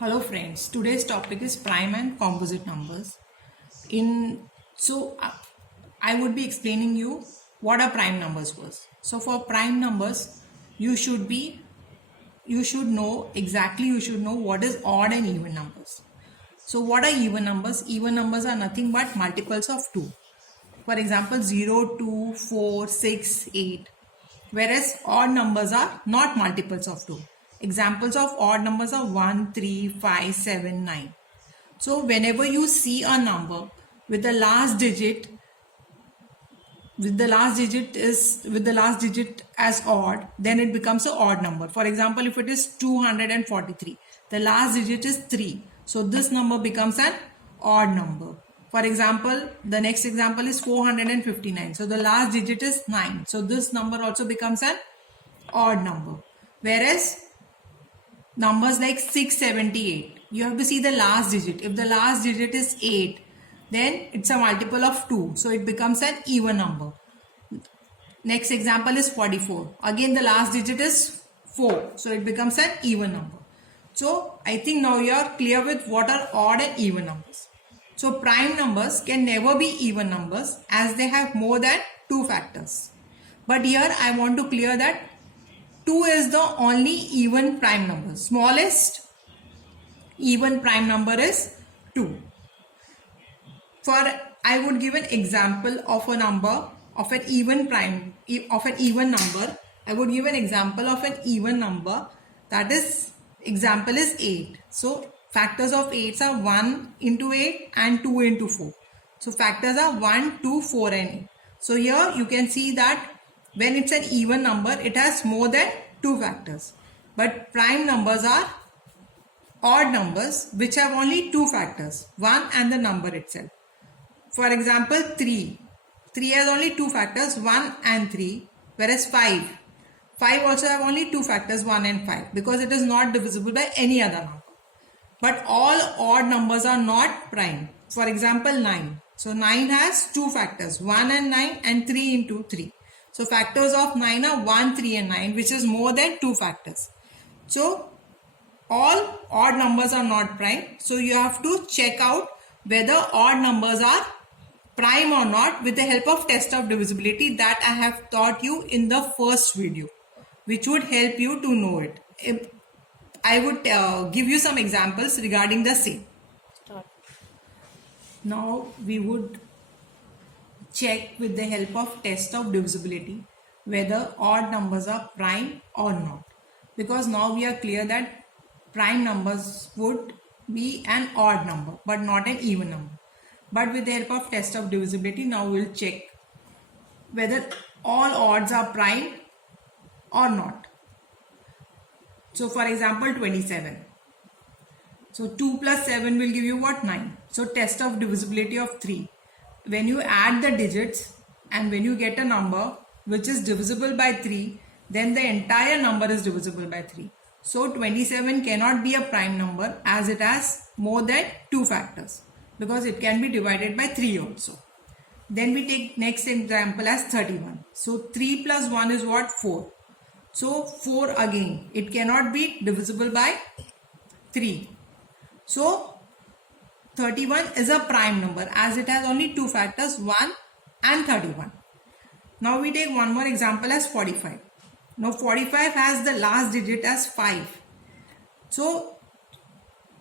Hello friends, today's topic is prime and composite numbers. In so I would be explaining you what are prime numbers was. So for prime numbers, you should be you should know what is odd and even numbers. So what are even numbers? Even numbers are nothing but multiples of 2. For example, 0, 2, 4, 6, 8. Whereas odd numbers are not multiples of 2. Examples of odd numbers are 1, 3, 5, 7, 9. So whenever you see a number with the last digit with the last digit as odd, then it becomes an odd number. For example, if it is 243, the last digit is 3, so this number becomes an odd number. For example, the next example is 459, so the last digit is 9, so this number also becomes an odd number. Whereas numbers like 678, you have to see the last digit. If the last digit is 8, then it's a multiple of 2, so it becomes an even number. Next example is 44. Again the last digit is 4, so it becomes an even number. So I think now you are clear with what are odd and even numbers. So prime numbers can never be even numbers as they have more than 2 factors. But here I want to clear that 2 is the only even prime number. Smallest even prime number is 2. I would give an example of a number of an even number. I would give an example of an even number, that is example is 8. So factors of 8 are 1 into 8 and 2 into 4. So factors are 1, 2, 4 and 8. So here you can see that when it's an even number, it has more than 2 factors. But prime numbers are odd numbers which have only 2 factors, 1 and the number itself. For example, 3. 3 has only 2 factors, 1 and 3. Whereas 5. 5 also have only 2 factors, 1 and 5, because it is not divisible by any other number. But all odd numbers are not prime. For example, 9. So 9 has 2 factors, 1 and 9 and 3 into 3. So factors of 9 are 1, 3 and 9, which is more than 2 factors. So all odd numbers are not prime. So you have to check out whether odd numbers are prime or not with the help of test of divisibility that I have taught you in the first video, which would help you to know it. I would give you some examples regarding the same. Now we would check with the help of test of divisibility whether odd numbers are prime or not, because now we are clear that prime numbers would be an odd number but not an even number. But with the help of test of divisibility, now we will check whether all odds are prime or not. So for example, 27. So 2 plus 7 will give you what? 9. So test of divisibility of 3. When you add the digits and when you get a number which is divisible by 3, then the entire number is divisible by 3. So 27 cannot be a prime number as it has more than 2 factors, because it can be divided by 3 also. Then we take next example as 31. So 3 plus 1 is what? 4. So 4 again, it cannot be divisible by 3. So 31 is a prime number as it has only 2 factors, 1 and 31. Now we take one more example as 45. Now 45 has the last digit as 5. So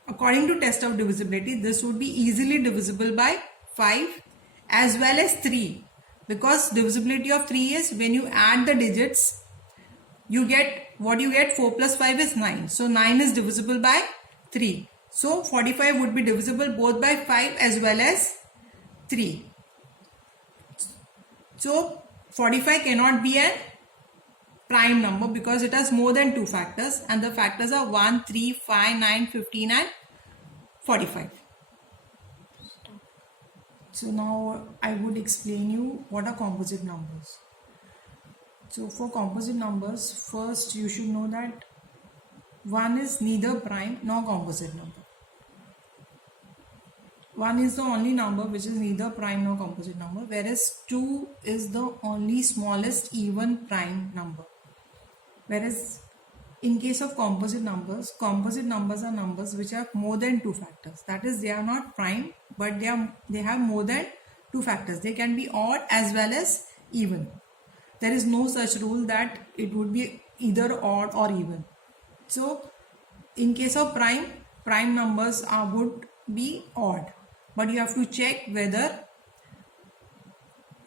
according to test of divisibility, this would be easily divisible by 5 as well as 3, because divisibility of 3 is when you add the digits, you get what you get. 4 plus 5 is 9. So 9 is divisible by 3. So 45 would be divisible both by 5 as well as 3. So 45 cannot be a prime number because it has more than 2 factors, and the factors are 1, 3, 5, 9, 15 and 45. So now I would explain you what are composite numbers. So for composite numbers, first you should know that 1 is neither prime nor composite number. 1 is the only number which is neither prime nor composite number, whereas 2 is the only smallest even prime number. Whereas In case of composite numbers are numbers which have more than two factors. That is, they are not prime, but they have more than two factors. They can be odd as well as even. There is no such rule that it would be either odd or even. So in case of prime numbers would be odd, but you have to check whether,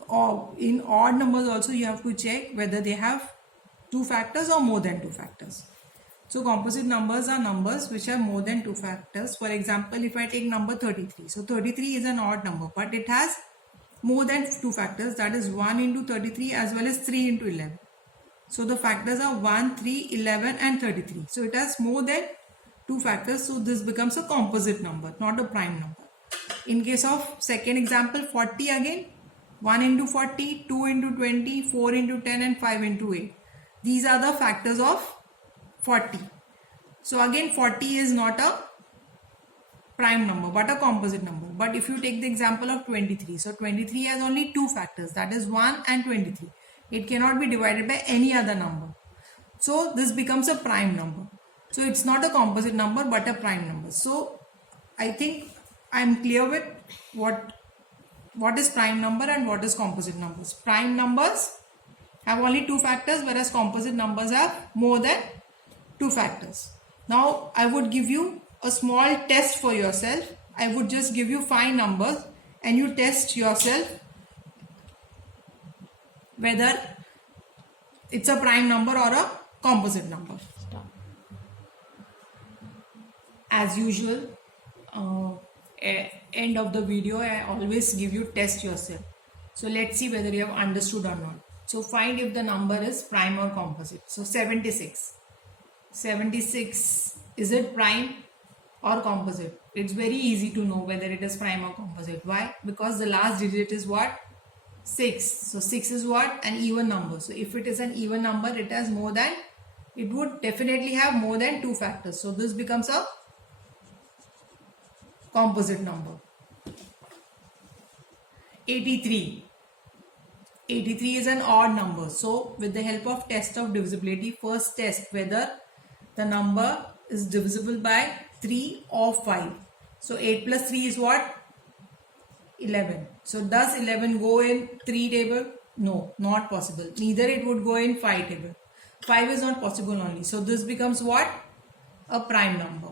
or in odd numbers also you have to check whether they have two factors or more than two factors. So composite numbers are numbers which have more than two factors. For example, if I take number 33, so 33 is an odd number, but it has more than two factors, that is 1 into 33 as well as 3 into 11. So the factors are 1, 3, 11 and 33. So it has more than two factors, so this becomes a composite number, not a prime number. In case of second example, 40 again, 1 into 40, 2 into 20, 4 into 10 and 5 into 8. These are the factors of 40. So again 40 is not a prime number but a composite number. But if you take the example of 23, so 23 has only two factors, that is 1 and 23. It cannot be divided by any other number. So this becomes a prime number. So it's not a composite number but a prime number. So I think I am clear with what is prime number and what is composite numbers. Prime numbers have only two factors, whereas composite numbers have more than two factors. Now I would give you a small test for yourself. I would just give you 5 numbers and you test yourself whether it's a prime number or a composite number. As usual, end of the video I always give you test yourself. So let's see whether you have understood or not. So find if the number is prime or composite. So 76. 76, is it prime or composite? It's very easy to know whether it is prime or composite. Why? Because the last digit is what? 6. So 6 is what? An even number. So if it is an even number, it has more than, it would definitely have more than two factors. So this becomes a composite number. 83. 83 is an odd number. So with the help of test of divisibility, first test whether the number is divisible by 3 or 5. So 8 plus 3 is what? 11. So does 11 go in 3 table? No, not possible. Neither it would go in 5 table. 5 is not possible only. So this becomes what? A prime number.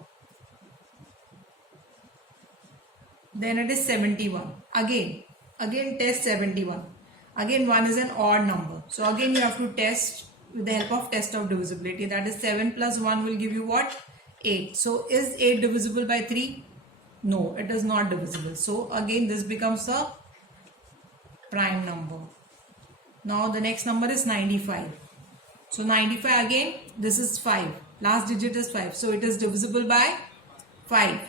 Then it is 71. Again test 71. Again 1 is an odd number. So again you have to test with the help of test of divisibility. That is 7 plus 1 will give you what? 8. So is 8 divisible by 3? No, it is not divisible. So again this becomes a prime number. Now the next number is 95. So 95 again, this is 5. Last digit is 5. So it is divisible by 5.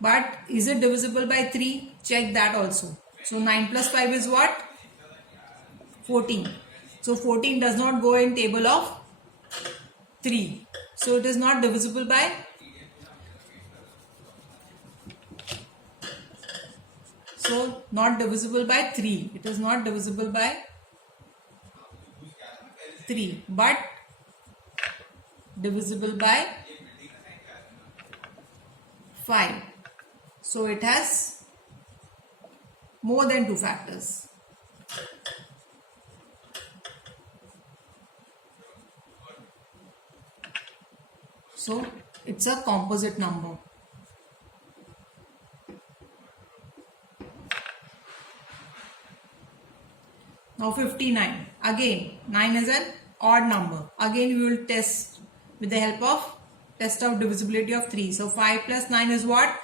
But is it divisible by 3? Check that also. So 9 plus 5 is what? 14. So 14 does not go in table of 3. So it is not divisible by 3. It is not divisible by 3, but divisible by 5. So it has more than two factors. So it's a composite number. Now 59. Again 9 is an odd number. Again we will test with the help of test of divisibility of 3. So 5 plus 9 is what?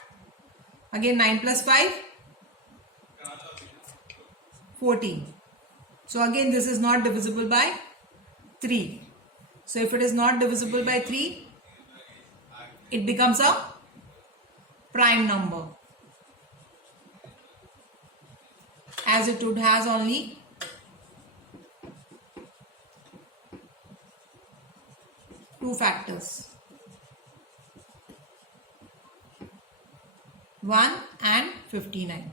Again 9 plus 5? 14. So again this is not divisible by 3. So if it is not divisible by 3, it becomes a prime number, as it would has only two factors, 1 and 59.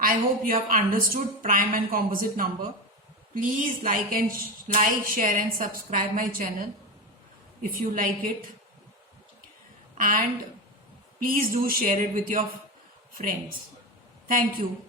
I hope you have understood prime and composite number. Please like, share and subscribe my channel if you like it, and please do share it with your friends. Thank you.